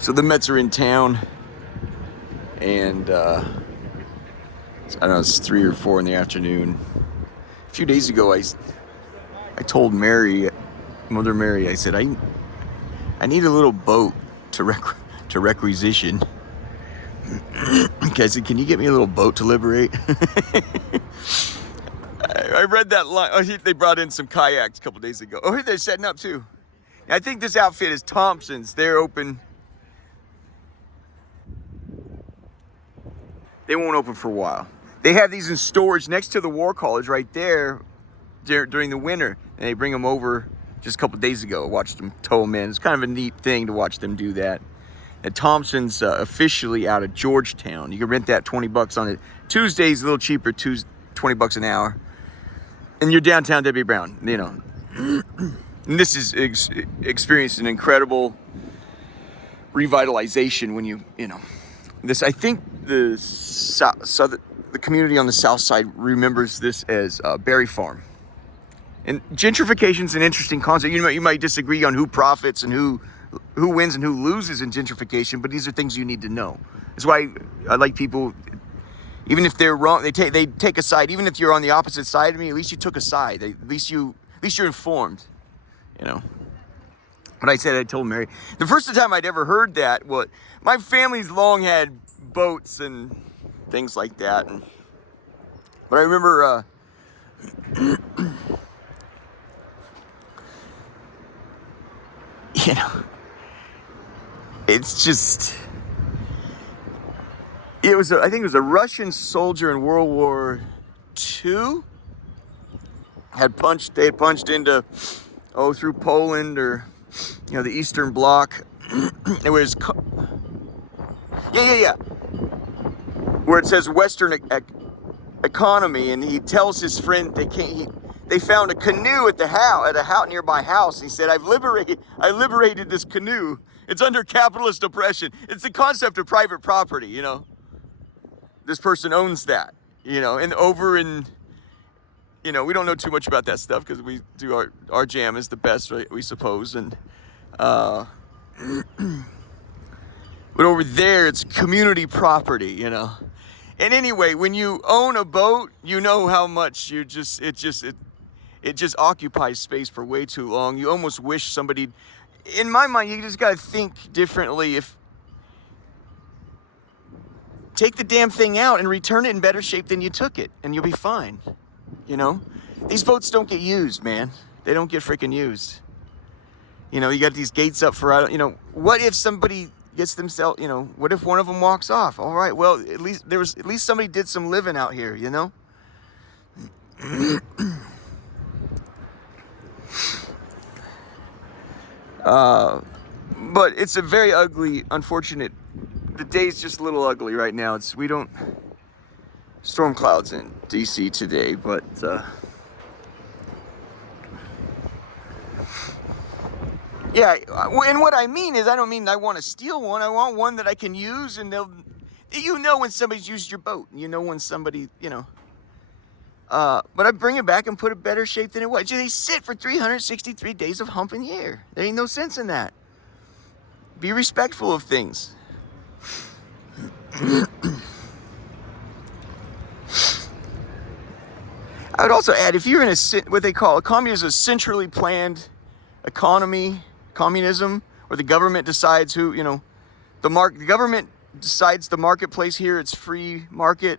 So the Mets are in town, and I don't know, it's 3 or 4 in the afternoon. A few days ago, I told Mary, Mother Mary, I said, I need a little boat to requisition. I said, can you get me a little boat to liberate? I read that line. Oh, they brought in some kayaks a couple days ago. Oh, they're setting up too. I think this outfit is Thompson's. They're open. They won't open for a while. They have these in storage next to the War College right there during the winter. And they bring them over just a couple days ago. I watched them tow them in. It's kind of a neat thing to watch them do that. And Thompson's officially out of Georgetown. You can rent that $20 on it. Tuesday's a little cheaper, $20 an hour. And you're downtown Debbie Brown, you know. And this is experienced an incredible revitalization when you know. This, I think the community on the south side remembers this as Berry Farm. And gentrification's an interesting concept. You might disagree on who profits and who wins and who loses in gentrification, but these are things you need to know. That's why I like people, even if they're wrong, they take a side. Even if you're on the opposite side of me, at least you took a side. At least you're informed, you know. But I told Mary, the first time I'd ever heard that, my family's long had boats and things like that. But I remember, you know, it's just, I think it was a Russian soldier in World War II they had punched into, through Poland or, the Eastern Bloc. It was, where it says Western economy, and he tells his friend they found a canoe at a nearby house. He said, I liberated this canoe. It's under capitalist oppression. It's the concept of private property, you know. This person owns that, and over in, we don't know too much about that stuff because we do our jam is the best, right, we suppose. And but over there, it's community property, And anyway, when you own a boat, you know how much it just occupies space for way too long. You almost wish somebody, in my mind, you just got to think differently. Take the damn thing out and return it in better shape than you took it, and you'll be fine. These boats don't get used, man. They don't get freaking used. You got these gates up for, what if somebody gets themselves, what if one of them walks off? All right, well, at least somebody did some living out here, But it's a very ugly, unfortunate, the day's just a little ugly right now. Storm clouds in DC today, but yeah, and what I mean is, I don't mean I want to steal one. I want one that I can use, and when somebody's used your boat, when somebody, but I bring it back and put it better shape than it was. They sit for 363 days of humping the air. There ain't no sense in that. Be respectful of things. I would also add, if you're in what they call a communism, a centrally planned economy, communism, where the government decides the government decides the marketplace here, it's free market.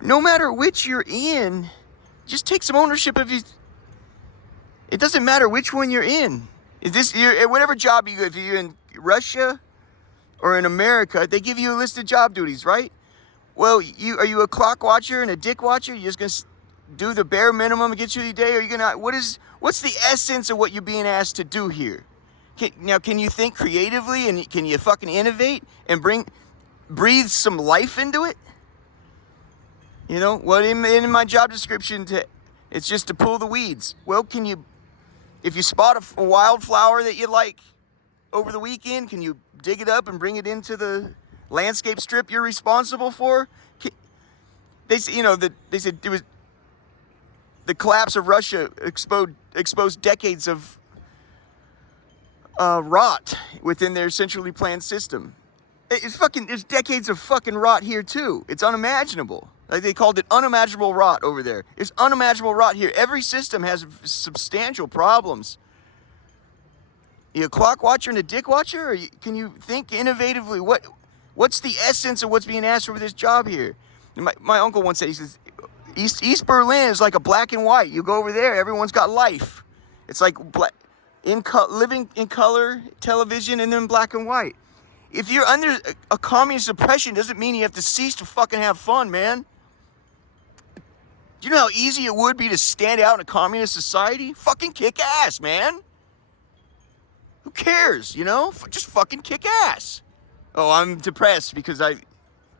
No matter which you're in, just take some ownership of it. It doesn't matter which one you're in. Whatever job you go, if you're in Russia or in America, they give you a list of job duties, right? Well, are you a clock watcher and a dick watcher? You're just gonna do the bare minimum to get you the day? Or are you gonna, what's the essence of what you're being asked to do here? Can you think creatively, and can you fucking innovate and breathe some life into it? What in my job description, it's just to pull the weeds. Well, if you spot a wildflower that you like over the weekend, can you dig it up and bring it into the landscape strip you're responsible for? They said it was the collapse of Russia exposed decades of rot within their centrally planned system. There's decades of fucking rot here too. It's unimaginable. Like they called it unimaginable rot over there. It's unimaginable rot here. Every system has substantial problems. You a clock watcher and a dick watcher? Can you think innovatively? What's the essence of what's being asked for this job here? And my uncle once said, he says, East Berlin is like a black and white. You go over there, everyone's got life. It's like living in color television and then black and white. If you're under a communist oppression, doesn't mean you have to cease to fucking have fun, man. Do you know how easy it would be to stand out in a communist society? Fucking kick ass, man. Who cares, you know? Just fucking kick ass. Oh, I'm depressed because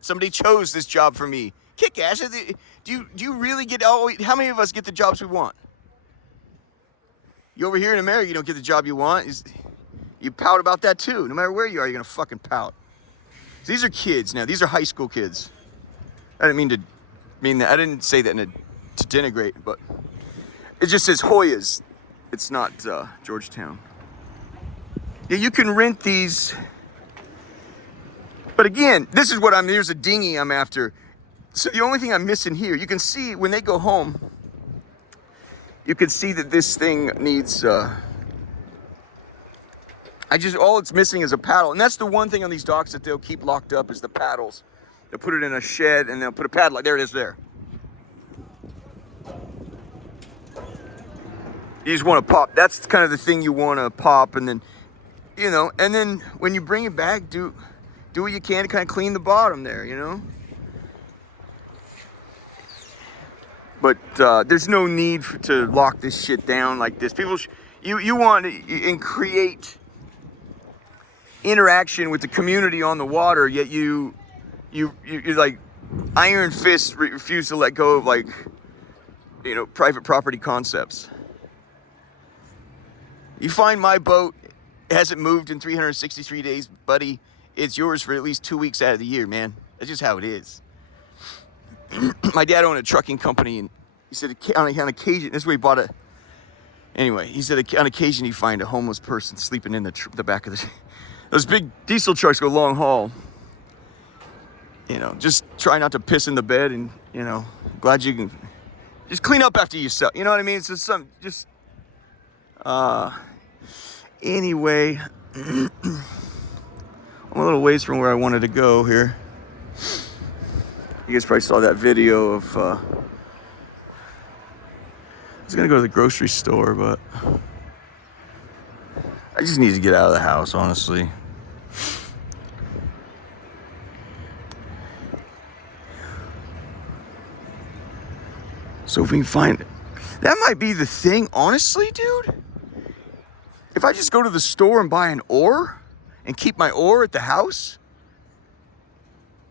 somebody chose this job for me. Kick ass. Do you really get, how many of us get the jobs we want? You over here in America, you don't get the job you want. You pout about that too. No matter where you are, you're gonna fucking pout. So these are kids now. These are high school kids. I didn't mean that. I didn't say that to denigrate, but it just says Hoyas. It's not Georgetown. Yeah, you can rent these. But again, this is what here's a dinghy I'm after. So the only thing I'm missing here, you can see when they go home, you can see that this thing needs, all it's missing is a paddle. And that's the one thing on these docks that they'll keep locked up is the paddles. They'll put it in a shed and they'll put a padlock. There it is there. You just want to pop. That's kind of the thing you want to pop. And then, you know, and then when you bring it back, do what you can to kind of clean the bottom there, you know. But there's no need to lock this shit down like this. People, you want to create interaction with the community on the water, yet you like iron fist refuse to let go of, like, you know, private property concepts. You find my boat hasn't moved in 363 days, buddy. It's yours for at least 2 weeks out of the year, man. That's just how it is. My dad owned a trucking company, and he said on occasion, this is where he bought it. Anyway, he said on occasion he'd find a homeless person sleeping in the back of those big diesel trucks go long haul. You know, just try not to piss in the bed, and, you know, glad you can just clean up after yourself. You know what I mean? It's just anyway, I'm a little ways from where I wanted to go here. You guys probably saw that video of, I was gonna go to the grocery store, but I just need to get out of the house, honestly. So if we can find it, that might be the thing, honestly, dude. If I just go to the store and buy an oar and keep my oar at the house,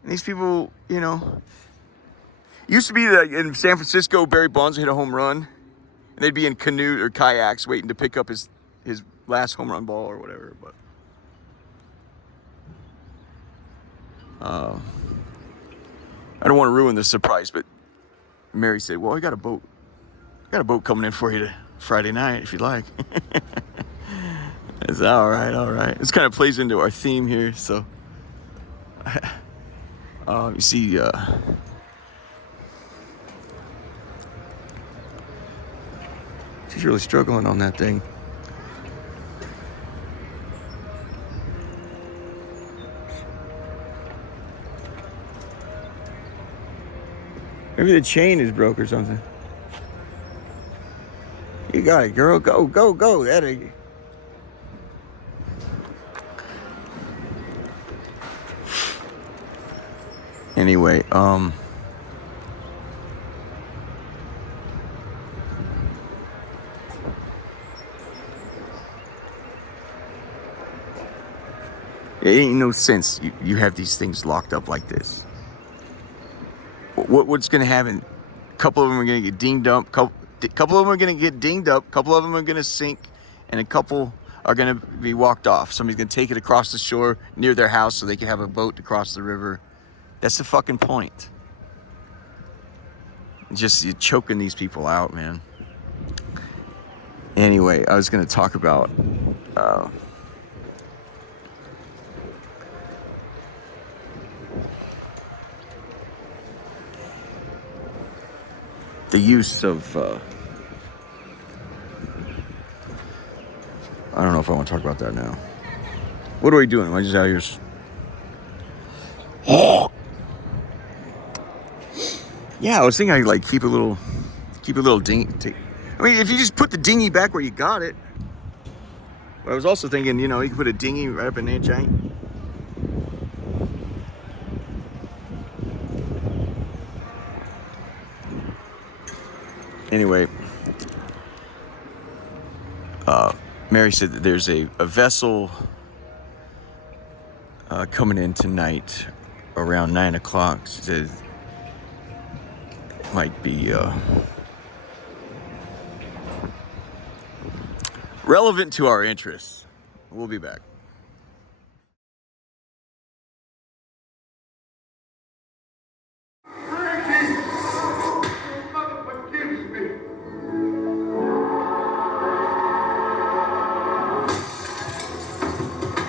and these people, you know, used to be that in San Francisco, Barry Bonds hit a home run, and they'd be in canoe or kayaks waiting to pick up his last home run ball or whatever. But I don't want to ruin the surprise, but Mary said, "Well, I got a boat coming in for you Friday night if you'd like." It's all right. This kind of plays into our theme here, so you see, she's really struggling on that thing. Maybe the chain is broke or something. You got it, girl. Go. That is. Anyway, it ain't no sense you have these things locked up like this. What's gonna happen? A couple of them are gonna get dinged up. Couple of them are gonna get dinged up. Couple of them are gonna sink, and a couple are gonna be walked off. Somebody's gonna take it across the shore near their house so they can have a boat to cross the river. That's the fucking point. Just you're choking these people out, man. Anyway, I was gonna talk about the use of, I don't know if I want to talk about that now. What are we doing? Am I just out here? Yeah, I was thinking I'd like keep a little dinghy. I mean, if you just put the dinghy back where you got it. But I was also thinking, you could put a dinghy right up in there, giant. Anyway, Mary said that there's a vessel coming in tonight around 9 o'clock. She said it might be relevant to our interests. We'll be back.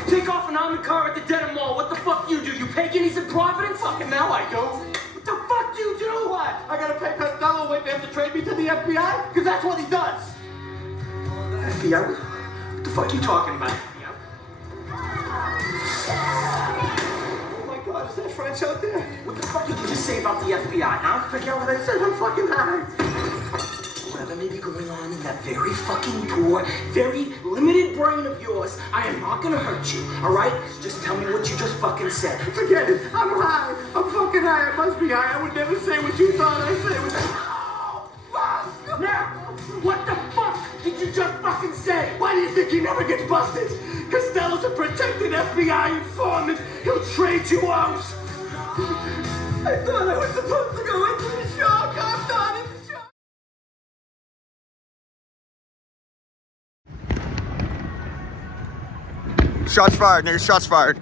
Take off an armored car at the Dedham Mall. What the fuck you do? You pay guineas in Providence? Fucking now I don't. What the fuck do you do? What? I gotta pay Costello and wait for him to trade me to the FBI? Because that's what he does. FBI? What the fuck are you talking about? Oh my God, is that French out there? What the fuck did you just say about the FBI, huh? Forget what I said, I'm fucking high. Whatever may be going on in that very fucking poor, very limited brain of yours, I am not gonna hurt you, alright? Just tell me what you just fucking said. Forget it, I'm high. I'm fucking high, I must be high. I would never say what you thought I said. Oh, fuck! Now, what the fuck did you just fucking say? Why do you think he never gets busted? Costello's a protected FBI informant. He'll trade you out. I thought I was supposed to go into the shock. I'm not in the shock. Shots fired, nigga. Shots fired.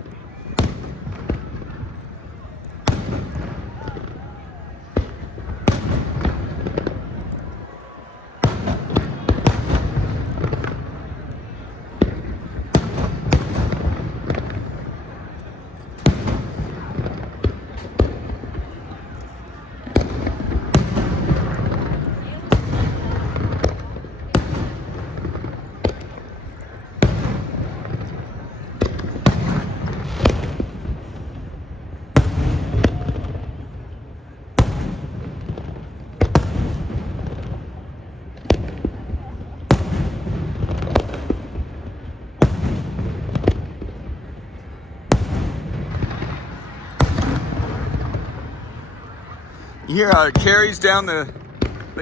You hear how it carries down the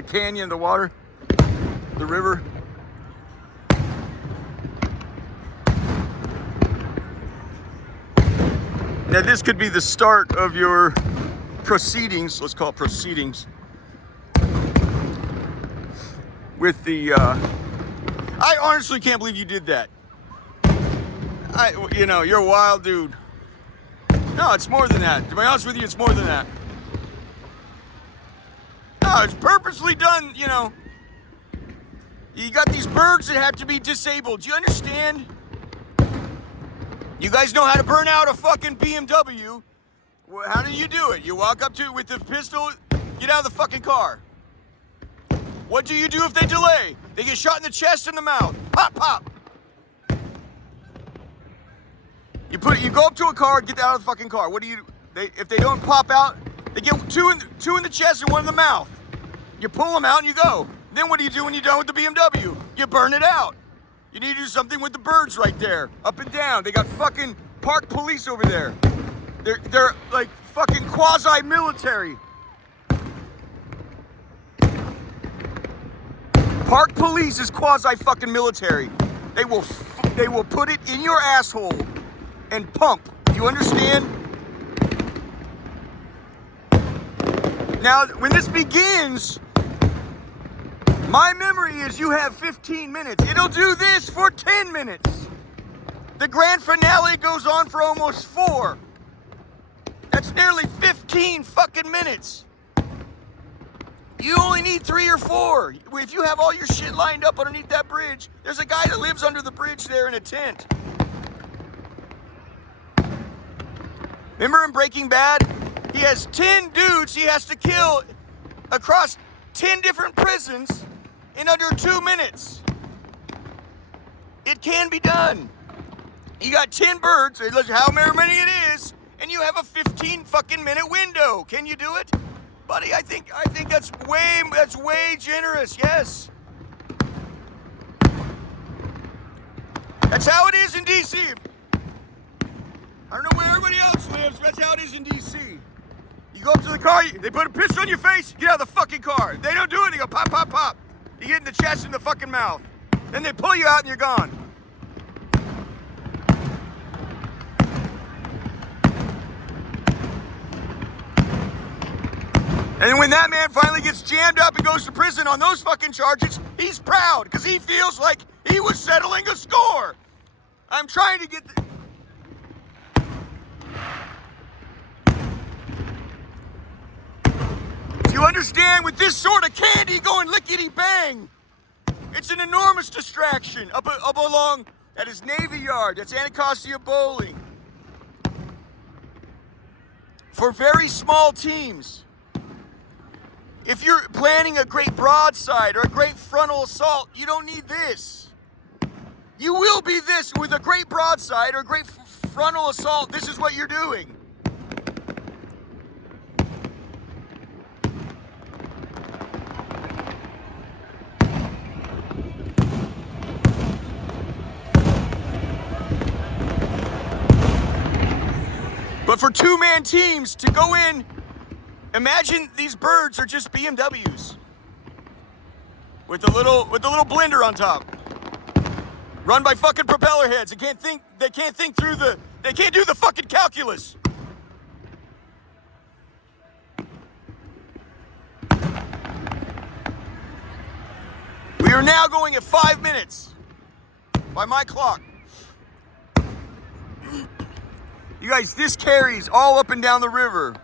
canyon, the water, the river? Now this could be the start of your proceedings, let's call it proceedings, with the, I honestly can't believe you did that. You're a wild dude. No, it's more than that. To be honest with you, it's more than that. No, it's purposely done, You got these birds that have to be disabled. Do you understand? You guys know how to burn out a fucking BMW. Well, how do you do it? You walk up to it with the pistol, get out of the fucking car. What do you do if they delay? They get shot in the chest and the mouth. Pop, pop. You go up to a car, get out of the fucking car. What do you do? If they don't pop out, they get two in the chest and one in the mouth. You pull them out and you go. Then what do you do when you're done with the BMW? You burn it out. You need to do something with the birds right there, up and down. They got fucking park police over there. They're like fucking quasi-military. Park police is quasi-fucking military. They will put it in your asshole and pump. Do you understand? Now, when this begins, my memory is you have 15 minutes. It'll do this for 10 minutes. The grand finale goes on for almost 4. That's nearly 15 fucking minutes. You only need 3 or 4. If you have all your shit lined up underneath that bridge, there's a guy that lives under the bridge there in a tent. Remember in Breaking Bad? He has 10 dudes he has to kill across 10 different prisons in under 2 minutes. It can be done. You got 10 birds, however many it is, and you have a 15 fucking minute window. Can you do it? Buddy, I think that's way generous, yes. That's how it is in DC. I don't know where everybody else lives, but that's how it is in DC. You go up to the car, they put a pistol in your face, get out of the fucking car. They don't do it, they go pop, pop, pop. You get in the chest and the fucking mouth. Then they pull you out and you're gone. And then when that man finally gets jammed up and goes to prison on those fucking charges, he's proud because he feels like he was settling a score. I'm trying to get... Do you understand? With this sort of candy going lickety-bang, it's an enormous distraction up along... That is Navy Yard. That's Anacostia Bowling. For very small teams. If you're planning a great broadside or a great frontal assault, you don't need this. You will be this with a great broadside or a great frontal assault. This is what you're doing. But for two-man teams to go in, imagine these birds are just BMWs with the little blender on top, run by fucking propeller heads. They can't think through they can't do the fucking calculus. We are now going at 5 minutes by my clock. You guys, this carries all up and down the river.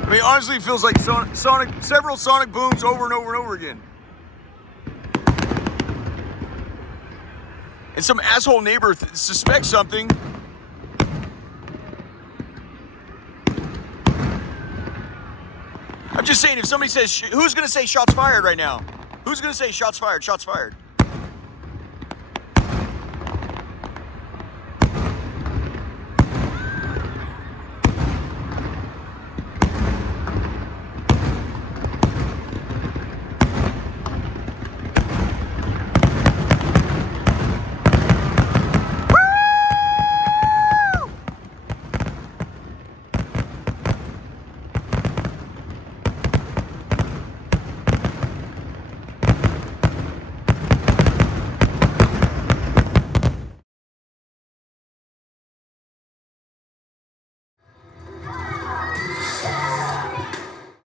I mean, honestly, it feels like several sonic booms over and over and over again. And some asshole neighbor suspects something. I'm just saying, if somebody says, who's going to say shots fired right now? Who's going to say shots fired, shots fired?